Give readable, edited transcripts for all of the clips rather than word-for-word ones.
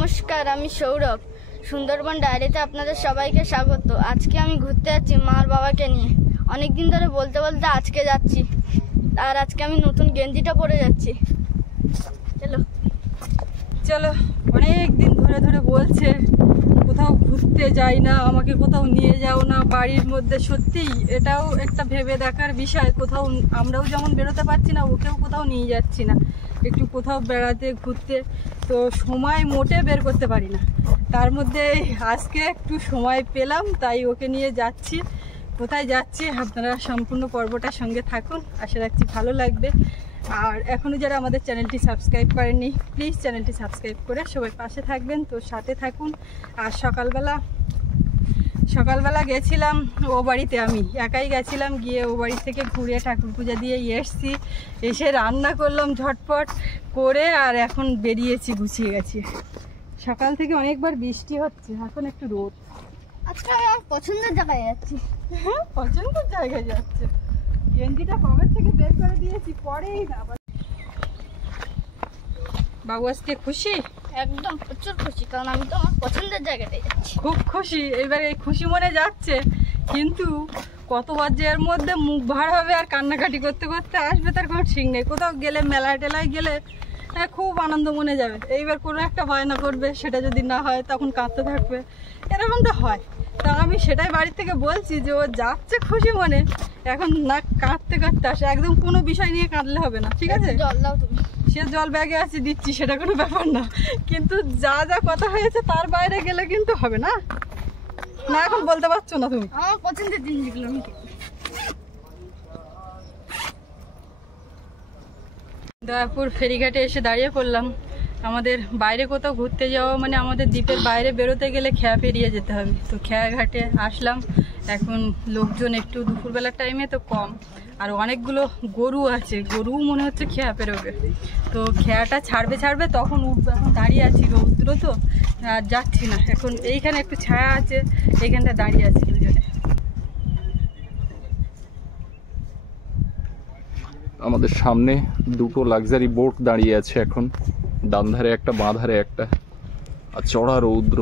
নমস্কার, আমি সৌরভ। সুন্দরবন ডায়েরিতে আপনাদের সবাইকে স্বাগত। আজকে আমি ঘুরতে যাচ্ছি মার বাবাকে নিয়ে। অনেক দিন ধরে বলতে বলতে আজকে যাচ্ছি, আর আজকে আমি নতুন গেঞ্জিটা পরে যাচ্ছি। চলো চলো, অনেক দিন ধরে ধরে বলছে কোথাও ঘুরতে যাই না, আমাকে কোথাও নিয়ে যাও না বাড়ির মধ্যে। সত্যিই এটাও একটা ভেবে দেখার বিষয়, কোথাও আমরাও যেমন বেরোতে পারছি না, ওকেও কোথাও নিয়ে যাচ্ছি না একটু কোথাও বেড়াতে ঘুরতে। তো সময় মোটে বের করতে পারি না, তার মধ্যে আজকে একটু সময় পেলাম, তাই ওকে নিয়ে যাচ্ছি। কোথায় যাচ্ছি আপনারা সম্পূর্ণ পর্বটার সঙ্গে থাকুন, আশা রাখছি ভালো লাগবে। আর এখনও যারা আমাদের চ্যানেলটি সাবস্ক্রাইব করেননি, প্লিজ চ্যানেলটি সাবস্ক্রাইব করে সবাই পাশে থাকবেন, তো সাথে থাকুন। আর সকালবেলা গেছিলাম ও বাড়িতে, আমি একাই গেছিলাম, গিয়ে ও বাড়ি থেকে ঘুরে ঠাকুর পূজা দিয়ে এসছি, এসে রান্না করলাম ঝটপট করে, আর এখন বেরিয়েছি, গুছিয়ে গেছি। সকাল থেকে অনেকবার বৃষ্টি হচ্ছে, এখন একটু রোদ। আজকে আমি আমার পছন্দের জায়গায় যাচ্ছি। হ্যাঁ, পছন্দের জায়গায় যাচ্ছে। গেঞ্জিটা কবে থেকে বের করে দিয়েছি, পরেই না। বাবু আজকে খুশি? একদম প্রচুর খুশি, কারণ আমি তো আমার পছন্দের জায়গাটায় যাচ্ছি। খুব খুশি, এবার এই খুশি মনে যাচ্ছে, কিন্তু কতবার যে এর মধ্যে মুখ ভার হবে আর কান্নাকাটি করতে করতে আসবে তার কোনো ঠিক নেই। কোথাও গেলে মেলায় টেলায় গেলে খুব আনন্দ মনে যাবে, এইবার কোনো একটা বায়না করবে, সেটা যদি না হয় তখন কাঁদতে থাকবে, এরকমটা হয়। তা আমি সেটাই বাড়ি থেকে বলছি যে ও যাচ্ছে খুশি মনে, এখন না কাঁদতে কাঁদতে আসে, একদম কোনো বিষয় নিয়ে কাঁদলে হবে না, ঠিক আছে? জল দাও তুমি। সে জল ব্যাগে আছে, দিচ্ছি, সেটা কোনো ব্যাপার না, কিন্তু যা যা কথা হয়েছে তার বাইরে গেলে কিন্তু হবে না। না এখন বলতে পারছো না তুমি? আমার পছন্দের জিনিসগুলো আমি দয়াপুর ফেরিঘাটে এসে দাঁড়িয়ে পড়লাম। আমাদের বাইরে কোথাও ঘুরতে যাওয়া মানে আমাদের দ্বীপের বাইরে বেরোতে গেলে খেয়া পেরিয়ে যেতে হবে, তো খেয়া ঘাটে আসলাম। এখন লোকজন একটু দুপুরবেলার টাইমে তো কম, আর অনেকগুলো গরু আছে, গরু মনে হচ্ছে খেয়া পেরোবে, তো খেয়াটা ছাড়বে তখন উঠবে। এখন দাঁড়িয়ে আছি, রৌদ্র তো আর যাচ্ছি না, এখন এইখানে একটু ছায়া আছে, এইখানটা দাঁড়িয়ে আছি দুজনে। আমাদের সামনে দুটো লাক্সারি বোট দাঁড়িয়ে আছে এখন, ডান ধারে একটা বাঁ ধারে একটা, আর চড়া রৌদ্র,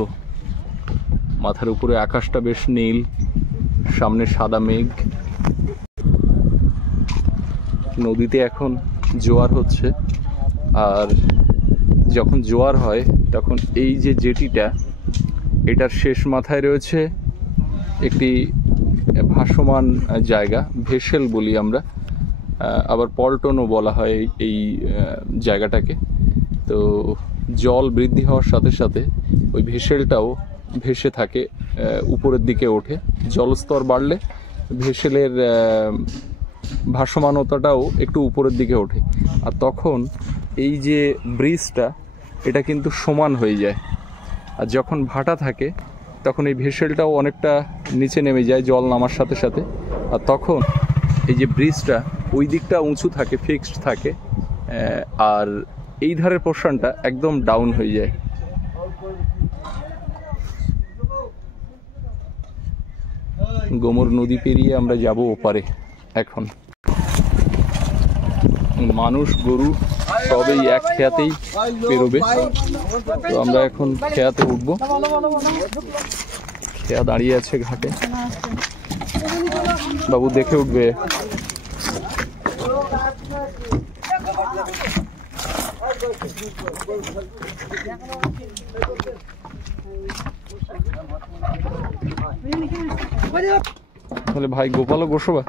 মাথার উপরে আকাশটা বেশ নীল, সামনে সাদা মেঘ। নদীতে এখন জোয়ার হচ্ছে, আর যখন জোয়ার হয় তখন এই যে জেটিটা, এটার শেষ মাথায় রয়েছে একটি ভাসমান জায়গা, ভেসেল বলি আমরা, আবার পল্টনও বলা হয় এই জায়গাটাকে। তো জল বৃদ্ধি হওয়ার সাথে সাথে ওই ভেসেলটাও ভেসে থাকে, উপরের দিকে ওঠে। জলস্তর বাড়লে ভেসেলের ভাসমানতাটাও একটু উপরের দিকে ওঠে, আর তখন এই যে ব্রিজটা, এটা কিন্তু সমান হয়ে যায়। আর যখন ভাটা থাকে তখন এই ভেসেলটাও অনেকটা নিচে নেমে যায় জল নামার সাথে সাথে, আর তখন এই যে ব্রিজটা ওই দিকটা উঁচু থাকে, ফিক্সড থাকে, আর এই ধারের পোর্শনটা একদম ডাউন হয়ে যায়। গোমর নদী পেরিয়ে আমরা যাব ওপারে। এখন মানুষ গরু সবই এক খেয়াতেই পেরোবে, তো আমরা এখন খেয়াতে উঠবো। খেয়া দাঁড়িয়ে আছে ঘাটে, বাবু দেখে উঠবে। তাহলে ভাই গোপালও গোসবা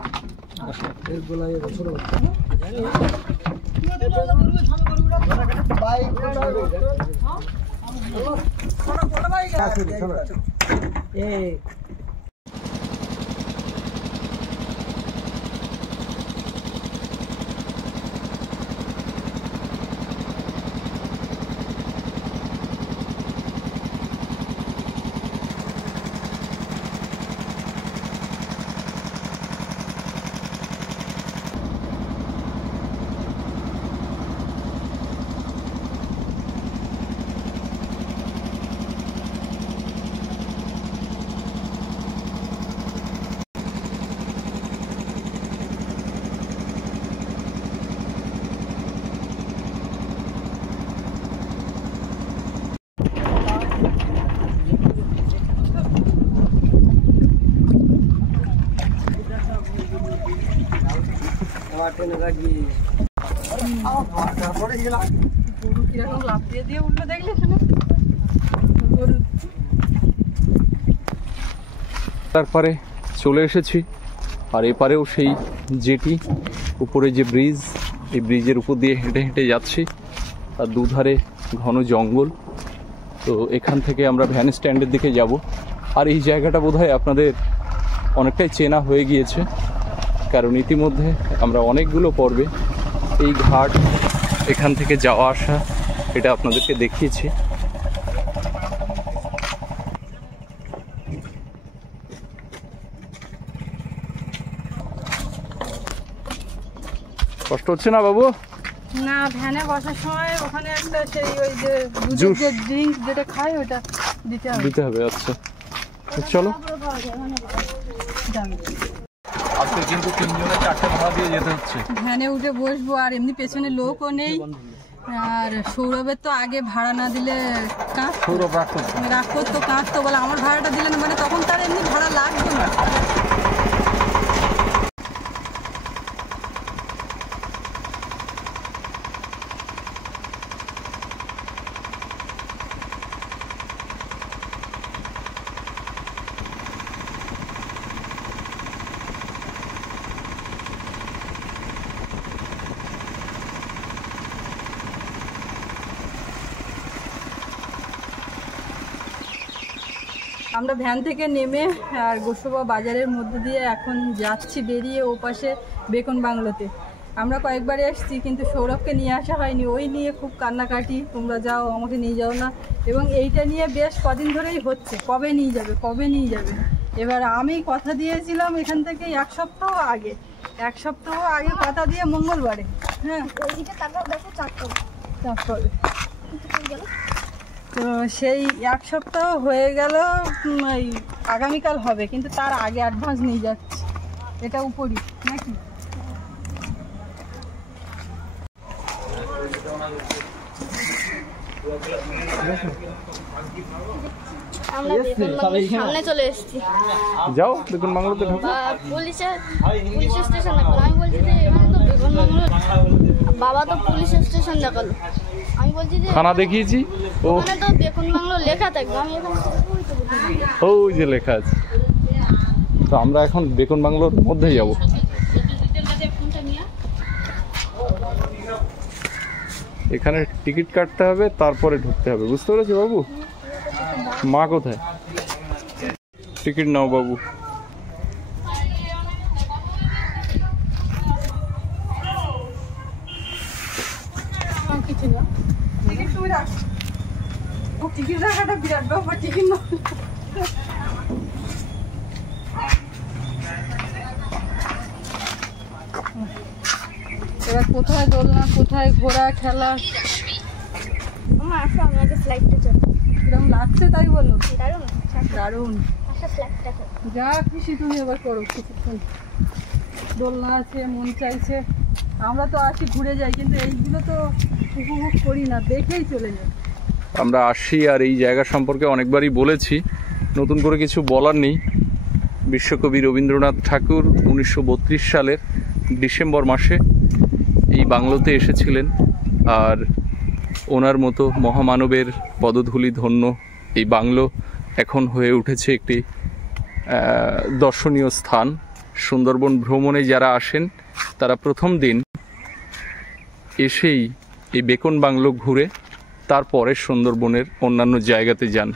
গরু কিরকম লাফ দিয়ে দিয়ে উঠলো দেখলে এখানে গরু। তারপরে চলে এসেছি, আর এপারেও সেই জেটি, উপরে যে ব্রিজ, এই ব্রিজের উপর দিয়ে হেঁটে হেঁটে যাচ্ছি, আর দুধারে ঘন জঙ্গল। তো এখান থেকে আমরা ভ্যান স্ট্যান্ডের দিকে যাব। আর এই জায়গাটা বোধহয় আপনাদের অনেকটাই চেনা হয়ে গিয়েছে, কারণ ইতিমধ্যে আমরা অনেকগুলো পর্বে এই ঘাট, এখান থেকে যাওয়া আসা, এটা আপনাদেরকে দেখিয়েছি। কষ্ট হচ্ছে না বাবু? না, ভ্যানে বসার সময় ওখানে একটা সেই ওই যে জুস, যে ড্রিঙ্ক যেটা খায় ওটা দিতে হবে। আচ্ছা, তো চলো। যাবে। আজকে কিন্তু 3 জনের 4টে ভাড়া দিয়ে যেতে হচ্ছে। ভ্যানে উঠে বসবো, আর এমনি পেছনে লোকও নেই। আর সৌরভের তো আগে ভাড়া না দিলে সৌরভ রাগ করতো, কাঁদতো, বলে আমার ভাড়াটা দিলে না, মানে তখন তার এমনি ভাড়া লাগতো না। আমরা ভ্যান থেকে নেমে আর গোসবা বাজারের মধ্যে দিয়ে এখন যাচ্ছি বেরিয়ে ওপাশে বেকন বাংলোতে। আমরা কয়েকবারই আসছি, কিন্তু সৌরভকে নিয়ে আসা হয়নি। ওই নিয়ে খুব কান্নাকাটি, তোমরা যাও, আমাকে নিয়ে যাও না। এবং এইটা নিয়ে বেশ কদিন ধরেই হচ্ছে, কবে নিয়ে যাবে, কবে নিয়ে যাবে। এবার আমি কথা দিয়েছিলাম এখান থেকে এক সপ্তাহ আগে কথা দিয়ে মঙ্গলবারে। হ্যাঁ, তো সেই এক সপ্তাহ হয়ে গেল, আগামীকাল হবে, কিন্তু তার আগে অ্যাডভান্স নিয়ে যাচ্ছে। এটা উপরই নাকি? আমরা বেকন বাংলোর সামনে চলে এসেছি। যাও বেকন বাংলোতে ঢোকো। পুলিশ স্টেশন দেখালো। আমি বলছি যে এখানে তো বেকন বাংলো, বাবা তো পুলিশ স্টেশন দেখালো। আমি বলছি যে থানা দেখিয়েছি, ওখানে তো বেকন বাংলো লেখা থাকবে। আমি এখানে ওই যে লেখা আছে। তো আমরা এখন বেকন বাংলোর মধ্যে যাব। এখানে টিকিট কাটতে হবে, তারপরে ঢুকতে হবে, বুঝতে পেরেছো বাবু? মা কোথায়? টিকিট নাও বাবু। টিকিট রাখাটা বিরাট ব্যাপার। টিকিট না এবার কোথায় দোলনা, কোথায় ঘোড়া খেলা, আমার আসো, আমি আগে ফ্লাইটটা চলি। কিরকম লাগছে তাই বলো? দারুণ দারুণ। আচ্ছা, ফ্লাইটটা চল। যা খুশি তুমি এবার করো কিছুক্ষণ। দোলনা আছে, মন চাইছে। আমরা তো আসি ঘুরে যাই, কিন্তু এইগুলো তো উপভোগ করি না, দেখেই চলে যাই। আমরা আসি, আর এই জায়গা সম্পর্কে অনেকবারই বলেছি, নতুন করে কিছু বলার নেই। বিশ্বকবি রবীন্দ্রনাথ ঠাকুর 1932 সালের ডিসেম্বর মাসে এই বাংলোতে এসেছিলেন, আর ওনার মতো মহামানবের পদধূলি ধন্য এই বাংলো এখন হয়ে উঠেছে একটি দর্শনীয় স্থান। সুন্দরবন ভ্রমণে যারা আসেন, তারা প্রথম দিন এসেই এই বেকন বাংলো ঘুরে তারপরে সুন্দরবনের অন্যান্য জায়গাতে যান।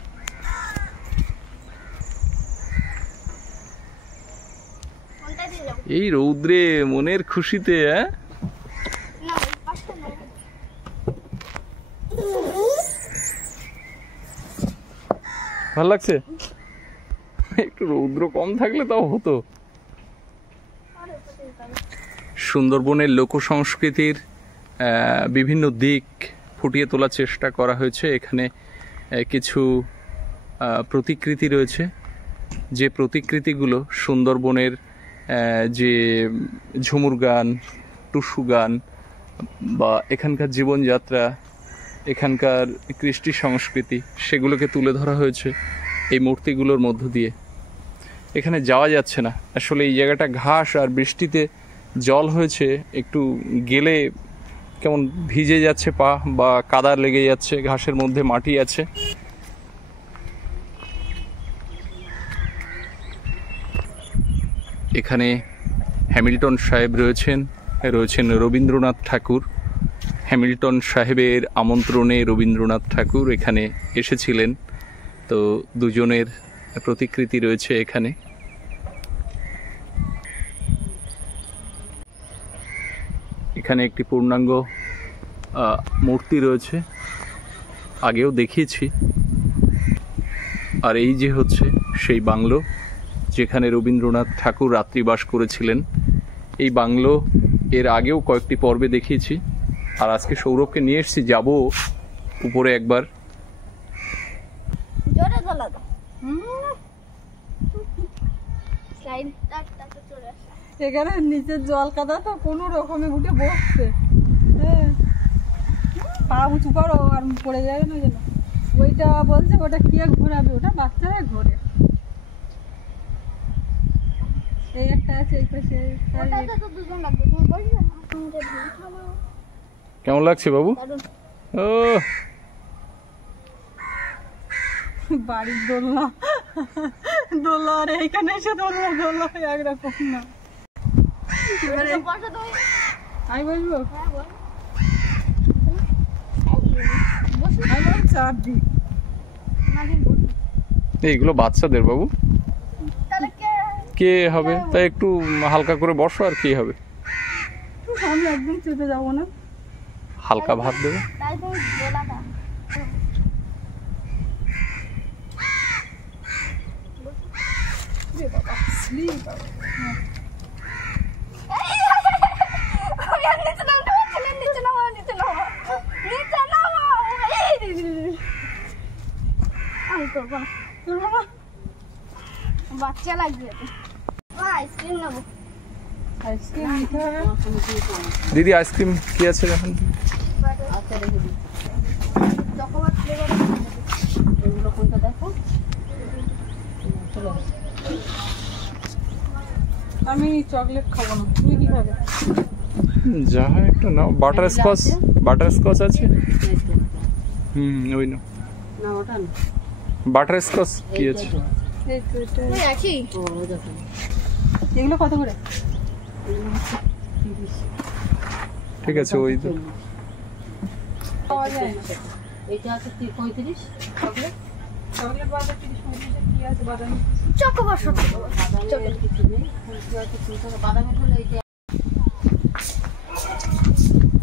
এই রৌদ্রে মনের খুশিতে ভালো লাগছে। একটু রৌদ্র কম থাকলে তাও হতো। সুন্দরবনের লোক সংস্কৃতির বিভিন্ন দিক ফুটিয়ে তোলার চেষ্টা করা হয়েছে। এখানে কিছু প্রতিকৃতি রয়েছে, যে প্রতিকৃতিগুলো সুন্দরবনের যে ঝুমুর গান, টুসু গান বা এখানকার জীবনযাত্রা, এখানকার কৃষ্টি সংস্কৃতি, সেগুলোকে তুলে ধরা হয়েছে এই মূর্তিগুলোর মধ্য দিয়ে। এখানে যাওয়া যাচ্ছে না আসলে, এই জায়গাটা ঘাস আর বৃষ্টিতে জল হয়েছে, একটু গেলে কেমন ভিজে যাচ্ছে পা বা কাদা লেগে যাচ্ছে, ঘাসের মধ্যে মাটি আছে। এখানে হ্যামিল্টন সাহেব রয়েছেন রবীন্দ্রনাথ ঠাকুর। হ্যামিল্টন সাহেবের আমন্ত্রণে রবীন্দ্রনাথ ঠাকুর এখানে এসেছিলেন, তো দুজনের প্রতিকৃতি রয়েছে এখানে। এখানে একটি পূর্ণাঙ্গ মূর্তি রয়েছে, আগেও দেখিয়েছি। আর এই যে হচ্ছে সেই বাংলো যেখানে রবীন্দ্রনাথ ঠাকুর রাত্রিবাস করেছিলেন। এই বাংলো এর আগেও কয়েকটি পর্বে দেখিয়েছি, আর আজকে সৌরভকে নিয়ে এসেছি, যাব উপরে একবার। এখানে নিচের জল কাদা তো কোনো রকমে উঠে বসছে। হ্যাঁ, পা উঁচু করো আর পড়ে যাবে না যেন। ওইটা বলছে ওটা কে ঘোরাবে, ওটা বাচ্চারা ঘোরে। এই একটা আছে এই পাশে। কেমন লাগছে বাবু? ও বাড়ির দোলনা, দোলনা আর এইখানে এসে দোলনা একরকম না। আমি বলবো চাপ দিই। এইগুলো বাচ্চাদের বাবু, কে হবে? তাই একটু হালকা করে বসো, আর কি হবে? আমি একদম চেপে যাবো না, হালকা ভাত দেবে। বাচ্চা লাগবে, আইসক্রিম নেবো। আইসক্রিম নিতে হবে। দিদি আইসক্রিম কি আছে এখন? আমি চকলেট খাবো না, তুমি কি খাবে? যা হয় একটা নাও। বাটার স্কচ আছে। ওই নাও। বাটার স্কচ কি আছে? এগুলো কত করে? ঠিক আছে, ওই তো। পাওয়া যায় না। এটা আছে 35 চকলেট। চকলেট বাটার 30 কি আছে? বাদাম চকোবার সব চকলেট কিছু নেই। বাদামের হলো এটা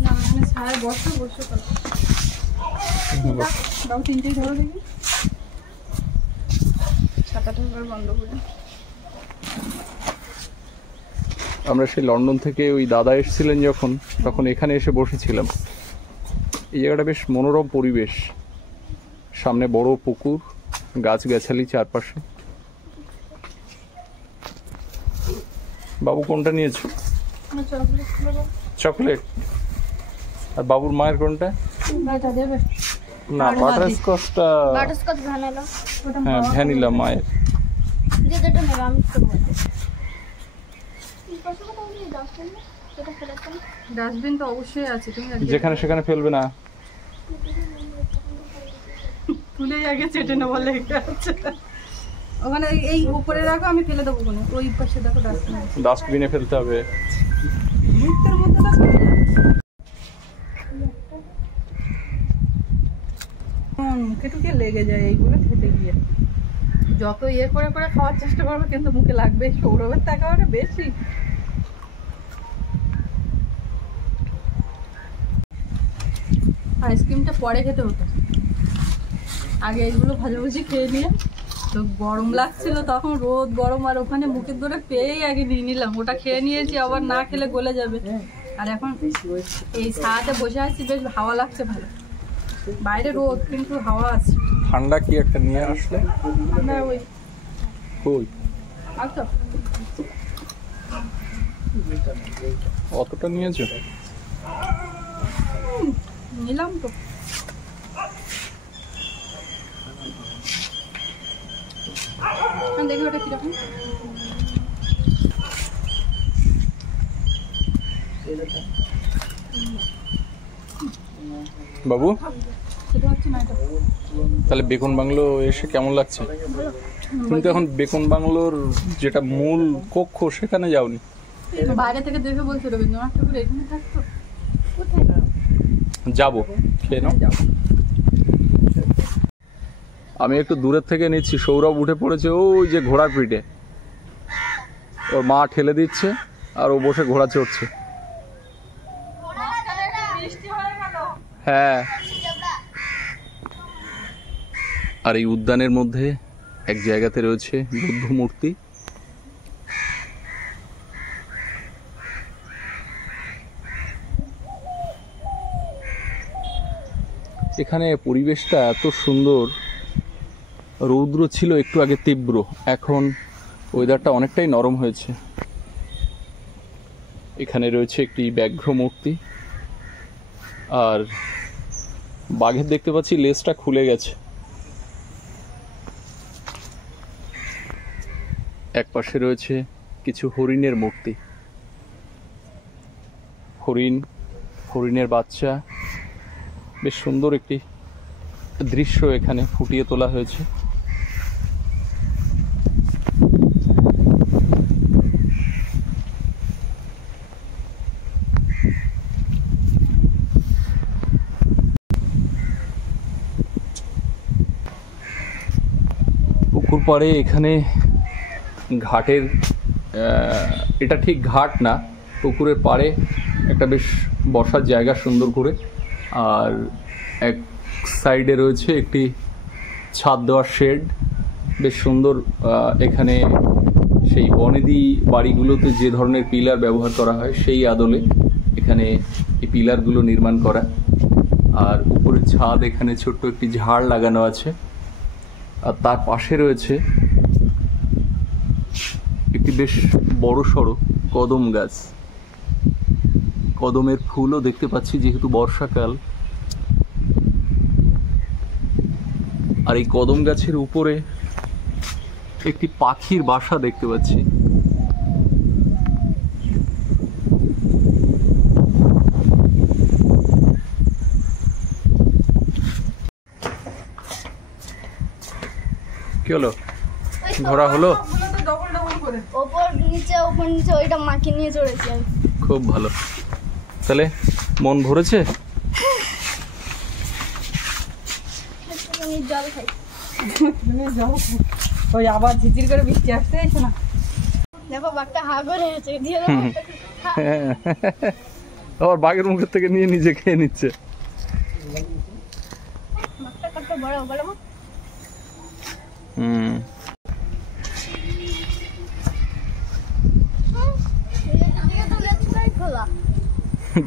না, মানে ছায় বসো করো। দাও তিনটেই ধরো দেখি। ছাতাটা বন্ধ করে। আমরা সেই লন্ডন থেকে ওই দাদা এসেছিলেন যখন, তখন এখানে এসে বসেছিলাম। এই জায়গাটা বেশ মনোরম পরিবেশ, সামনে বড় পুকুর, গাছগাছালি চারপাশে। বাবু কোনটা নিয়েছো? চকলেট। আর বাবুর মায়ের কোনটা? না, বাটার স্কচটা। Butterscotch vanilla. হ্যাঁ, ভ্যানিলা মায়ের। যেটা নেব আমি তো বলবো। ডাস্টবিন তো অবশ্যই আছে, তুমি যেখানে সেখানে ফেলবে না। তুলেই আগে চেটে নেবো লেগে আছে ওখানে। এই উপরে রাখো, আমি ফেলে দেবো। কোনো ওই পাশে দেখো ডাস্টবিন, ডাস্টবিনে ফেলতে হবে। মুখের মধ্যে না মুখে টুকে লেগে যায় এইগুলো খেতে গিয়ে। যত ইয়ে করে খাওয়ার চেষ্টা করবে কিন্তু মুখে লাগবে। সৌরভের টাকা ওটা বেশি। আইসক্রিমটা পরে খেতে হতো, আগে এইগুলো ভাজাভুজি খেয়ে নিয়ে। তো গরম লাগছিল তখন, রোদ গরম, আর ওখানে মুখের ধরে পেয়েই আগে নিয়ে নিলাম। ওটা খেয়ে নিয়েছি, আবার না খেলে গলে যাবে। আর এখন এই ছায়াতে বসে আছি, বেশ হাওয়া লাগছে ভালো। বাইরে রোদ কিন্তু হাওয়া আছে। ঠান্ডা কি একটা নিয়ে আসলে? ঠান্ডা ওই কই আচ্ছা অতটা নিয়েছো? নিলাম তো। দেখি ওটা কিরকম। বাবু, সেটা হচ্ছে না এটা। তাহলে বেকন বাংলো এসে কেমন লাগছে? তুমি তো এখন বেকন বাংলোর যেটা মূল কক্ষ সেখানে যাওনি। বাইরে থেকে দেখে বলছে রবীন্দ্রনাথ ঠাকুর এখানে থাকতো। যাবো, খেয়ে নাও। আমি একটু দূরের থেকে নিচ্ছি। সৌরভ উঠে পড়েছে ওই যে ঘোড়ার পিঠে, ওর মা ঠেলে দিচ্ছে আর ও বসে ঘোড়া চড়ছে। হ্যাঁ, আর এই উদ্যানের মধ্যে এক জায়গাতে রয়েছে বুদ্ধ মূর্তি। এখানে পরিবেশটা এত সুন্দর। রৌদ্র ছিল একটু আগে তীব্র, এখন ওয়েদারটা অনেকটাই নরম হয়েছে। এখানে রয়েছে একটি ব্যাঘ্র মূর্তি, আর বাঘের দেখতে পাচ্ছি লেজটা খুলে গেছে। এক পাশে রয়েছে কিছু হরিণের মূর্তি, হরিণের বাচ্চা। বেশ সুন্দর একটি দৃশ্য এখানে ফুটিয়ে তোলা হয়েছে। পুকুর পাড়ে এখানে ঘাটের, এটা ঠিক ঘাট না, পুকুরের পাড়ে একটা বেশ বসার জায়গা সুন্দর করে, আর এক সাইডে রয়েছে একটি ছাদ দেওয়ার শেড। বেশ সুন্দর। এখানে সেই বনেদি বাড়িগুলোতে যে ধরনের পিলার ব্যবহার করা হয় সেই আদলে এখানে এই পিলারগুলো নির্মাণ করা। আর উপরে ছাদ, এখানে ছোট্ট একটি ঝাড় লাগানো আছে, আর তার পাশে রয়েছে একটি বেশ বড় সড়ো কদম গাছ। কদমের ফুলও দেখতে পাচ্ছি যেহেতু বর্ষাকাল। আর এই কদম গাছের উপরে একটি পাখির বাসা দেখতে পাচ্ছি। কি হলো, ধরা হলো? ওপর নিচে ওইটা মাকে নিয়ে চড়েছি আমি। খুব ভালো। তাহলে মন ভরেছে? জল খাই। ওই আবার ঝিঝির করে বৃষ্টি আসতে এসে না। দেখো বাঘটা হা করে আছে, দিয়ে আবার বাঘের মুখের থেকে নিয়ে নিজে খেয়ে নিচ্ছে। বাঘটা কত বড় বলো।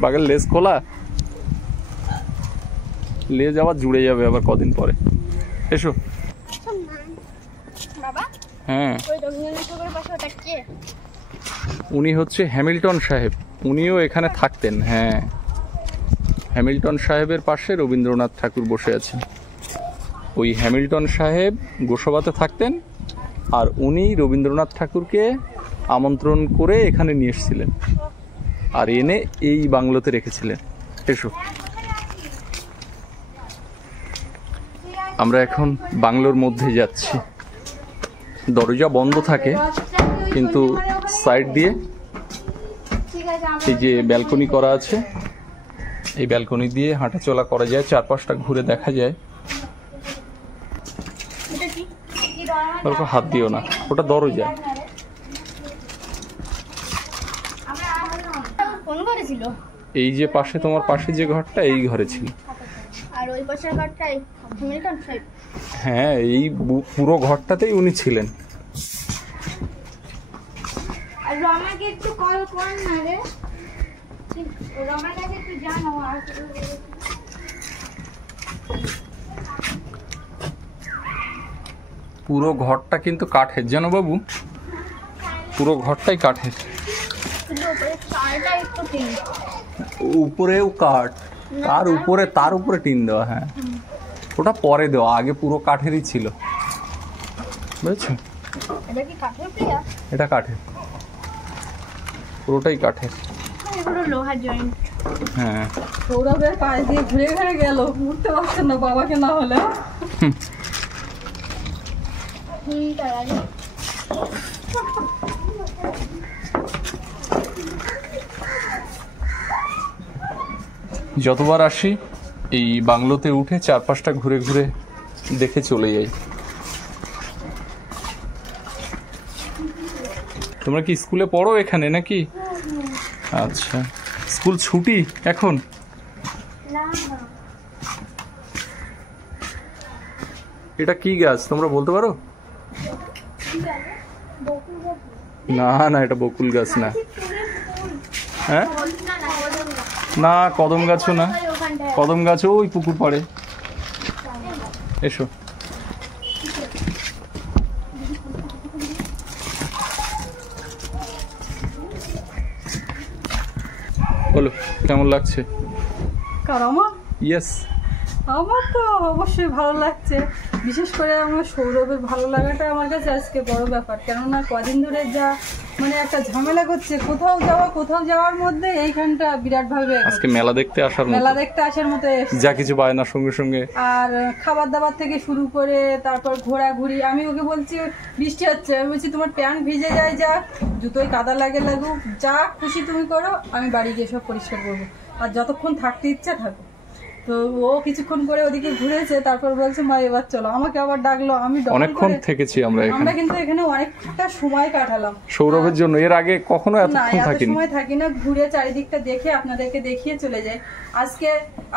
বাঘের লেজ খোলা, লেজ আবার জুড়ে যাবে আবার কদিন পরে। এসো। বাবা, হ্যাঁ, ওই রবীন্দ্রনাথ ঠাকুরের পাশে ওটা কে? উনি হচ্ছে হ্যামিল্টন সাহেব, উনিও এখানে থাকতেন। হ্যাঁ, হ্যামিল্টন সাহেবের পাশে রবীন্দ্রনাথ ঠাকুর বসে আছেন। ওই হ্যামিল্টন সাহেব গোসাবাতে থাকতেন, আর উনি রবীন্দ্রনাথ ঠাকুরকে আমন্ত্রণ করে এখানে নিয়ে এসেছিলেন, আর এনে এই বাংলোতে রেখেছিলেন। এসো। আমরা এখন বাংলোর মধ্যে যাচ্ছি। দরজা বন্ধ থাকে, কিন্তু সাইড দিয়ে এই যে ব্যালকনি করা আছে, এই ব্যালকনি দিয়ে হাঁটাচলা করা যায়, চারপাশটা ঘুরে দেখা যায়। হাত দিও না, ওটা দরজা। কোন ঘরে ছিল? এই যে পাশে, তোমার পাশে যে ঘরটা, এই ঘরে ছিল। আর ওই পাশের ঘরটাই হ্যামিল্টন সাহেব? হ্যাঁ, এই পুরো ঘরটাতেই উনি ছিলেন। আর রমাকে একটু কল কর না রে, রমার কাছে একটু জানো। পুরো ঘরটা কিন্তু কাঠের, জানো বাবু, পুরো ঘরটাই কাঠের। উপরেও কাঠ, তার উপরে টিন দেওয়া। হ্যাঁ, ওটা পরে দেওয়া, আগে পুরো কাঠেরই ছিল, বুঝেছো? এটা কি কাঠের প্রিয়া? এটা কাঠের, পুরোটাই কাঠের। পুরো লোহার জয়েন্ট। হ্যাঁ সৌরভের পায়ে দিয়ে ঘুরে ঘুরে গেল, উঠতে পারছেন না বাবাকে না হলে। যতবার আসি এই বাংলোতে উঠে চারপাশটা ঘুরে ঘুরে দেখে চলে যাই। তোমরা কি স্কুলে পড়ো এখানে নাকি? আচ্ছা, স্কুল ছুটি এখন? এটা কি গাছ তোমরা বলতে পারো? না না, এটা বকুল গাছ না। হ্যাঁ না, কদম গাছও না। কদম গাছও ওই পুকুর পাড়ে। এসো। বলো কেমন লাগছে? কার আমার? ইয়েস, আমার তো অবশ্যই ভালো লাগছে। বিশেষ করে আমার সৌরভের ভালো লাগাটা আমার কাছে আজকে বড় ব্যাপার। কেননা কদিন ধরে যা মানে একটা ঝামেলা করছে, কোথাও যাওয়ার মধ্যে এইখানটা বিরাট ভাবে আজকে মেলা দেখতে আসার মতো যা কিছু বায়নার সঙ্গে সঙ্গে, আর খাবার দাবার থেকে শুরু করে তারপর ঘোরাঘুরি। আমি ওকে বলছি বৃষ্টি হচ্ছে, আমি বলছি তোমার প্যান্ট ভিজে যায়, যা জুতোয় কাদা লাগুক, যা খুশি তুমি করো, আমি বাড়ি গিয়ে সব পরিষ্কার করবো, আর যতক্ষণ থাকতে ইচ্ছা থাকো। তো ও কিছুক্ষণ করে ওদিকে ঘুরেছে, তারপর বলছে মা এবার চলো, আমাকে আবার ডাকলো। আমি অনেকক্ষণ থেকেছি আমরা কিন্তু এখানে অনেকটা সময় কাটালাম সৌরভের জন্য। এর আগে কখনো এত সময় থাকি না, ঘুরে চারিদিকটা দেখে আপনাদেরকে দেখিয়ে চলে যাই। আজকে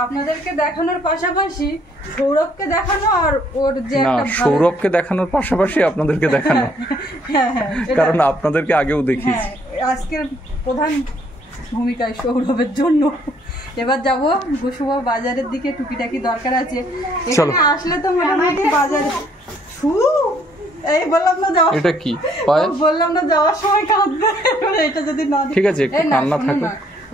আপনাদেরকে দেখানোর পাশাপাশি সৌরভকে দেখানো, আর ওর যে একটা সৌরভকে দেখানোর পাশাপাশি আপনাদেরকে দেখানো। হ্যাঁ, কারণ আপনাদেরকে আগেও দেখিয়েছি। আজকের প্রধান ভূমিকায় সৌরভের জন্য। এবার যাব গোসবা বাজারের দিকে, টুকিটাকি দরকার আছে। এখানে আসলে তো মোটামুটি বাজারে এই বললাম না যাওয়া, এটা কি বললাম না যাওয়ার সময় কাঁদবে, এটা যদি না ঠিক আছে একটু কান্না থাকো।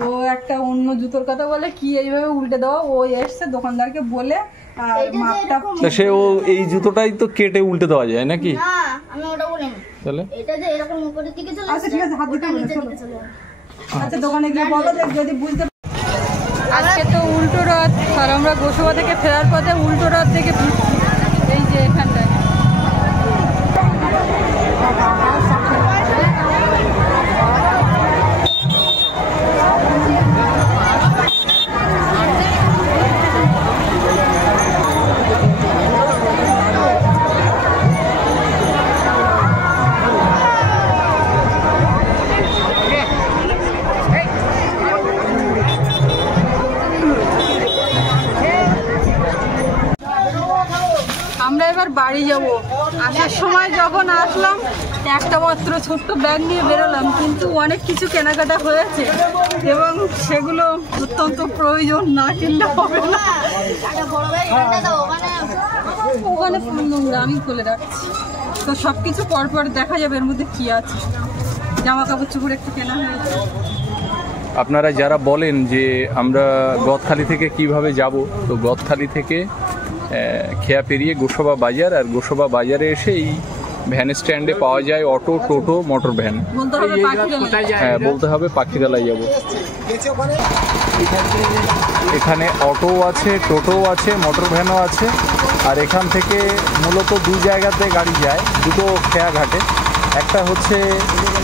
ও একটা অন্য জুতোর কথা বলে কি এইভাবে উল্টে দেওয়া, ও এসছে দোকানদারকে বলে আর মাপটা। সে ও এই জুতোটাই তো কেটে উল্টে দেওয়া যায় নাকি? না আমি ওটা বলিনি, তাহলে এটা যে এরকম উপরের দিকে চলে আচ্ছা ঠিক আছে, হাত দিতে হবে। আচ্ছা দোকানে গিয়ে বলো যদি বুঝতে। আজকে তো উল্টো রথ, আর আমরা গোসবা থেকে ফেরার পথে উল্টো রথ থেকে এই যে এখানটায় আমরা এবার বাড়ি যাব। আসার সময় যখন আসলাম একটা মাত্র ছোট্ট ব্যাগ নিয়ে বেরোলাম, কিন্তু অনেক কিছু কেনাকাটা হয়েছে এবং সেগুলো অত্যন্ত প্রয়োজন, না কিনলে হবে না। ওখানে নোংরা আমি খুলে রাখছি, তো সব কিছু পরপর দেখা যাবে এর মধ্যে কি আছে। জামা কাপড় চোপড় একটু কেনা হয়েছে। আপনারা যারা বলেন যে আমরা গদখালি থেকে কিভাবে যাব, তো গদখালি থেকে খেয়া পেরিয়ে গোসবা বাজার, আর গোসবা বাজারে এসে এই ভ্যান স্ট্যান্ডে পাওয়া যায় অটো, টোটো, মোটর ভ্যান। হ্যাঁ বলতে হবে পাখিরালয় যাব। এখানে অটো আছে, টোটো আছে, মোটর ভ্যানও আছে। আর এখান থেকে মূলত দুই জায়গাতে গাড়ি যায়, দুটো খেয়া ঘাটে, একটা হচ্ছে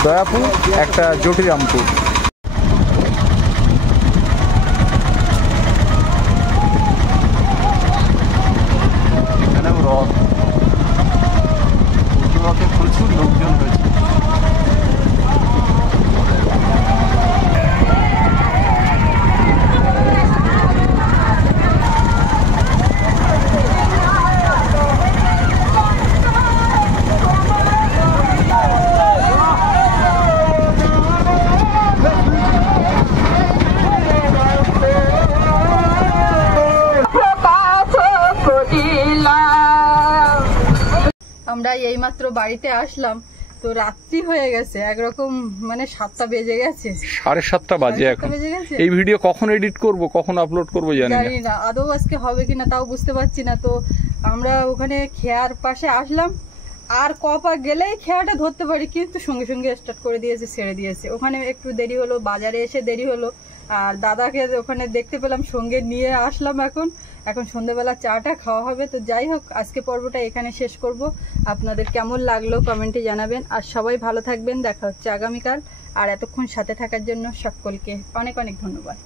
দয়াপুর, একটা জটিরামপুর। রথে প্রচুর লোকজন হয়েছে। আমরা এইমাত্র বাড়িতে আসলাম, তো রাত্রি হয়ে গেছে একরকম, মানে 7টা বেজে গেছে, 7:30 বাজে এখন। এই ভিডিও কখন এডিট করব, কখন আপলোড করব জানি না। আদৌ আজকে হবে কিনা তাও বুঝতে পারছি না। তো আমরা ওখানে খেয়ার পাশে আসলাম, আর কপা গেলেই খেয়াটা ধরতে পারি, কিন্তু সঙ্গে সঙ্গে স্টার্ট করে দিয়েছে, ছেড়ে দিয়েছে। ওখানে একটু দেরি হলো, বাজারে এসে দেরি হলো, আর দাদাকে ওখানে দেখতে পেলাম, সঙ্গে নিয়ে আসলাম। এখন সন্ধ্যেবেলা চাটা খাওয়া হবে। তো যাই হোক, আজকে পর্বটা এখানে শেষ করব। আপনাদের কেমন লাগলো কমেন্টে জানাবেন, আর সবাই ভালো থাকবেন। দেখা হচ্ছে আগামীকাল। আর এতক্ষণ সাথে থাকার জন্য সকলকে অনেক অনেক ধন্যবাদ।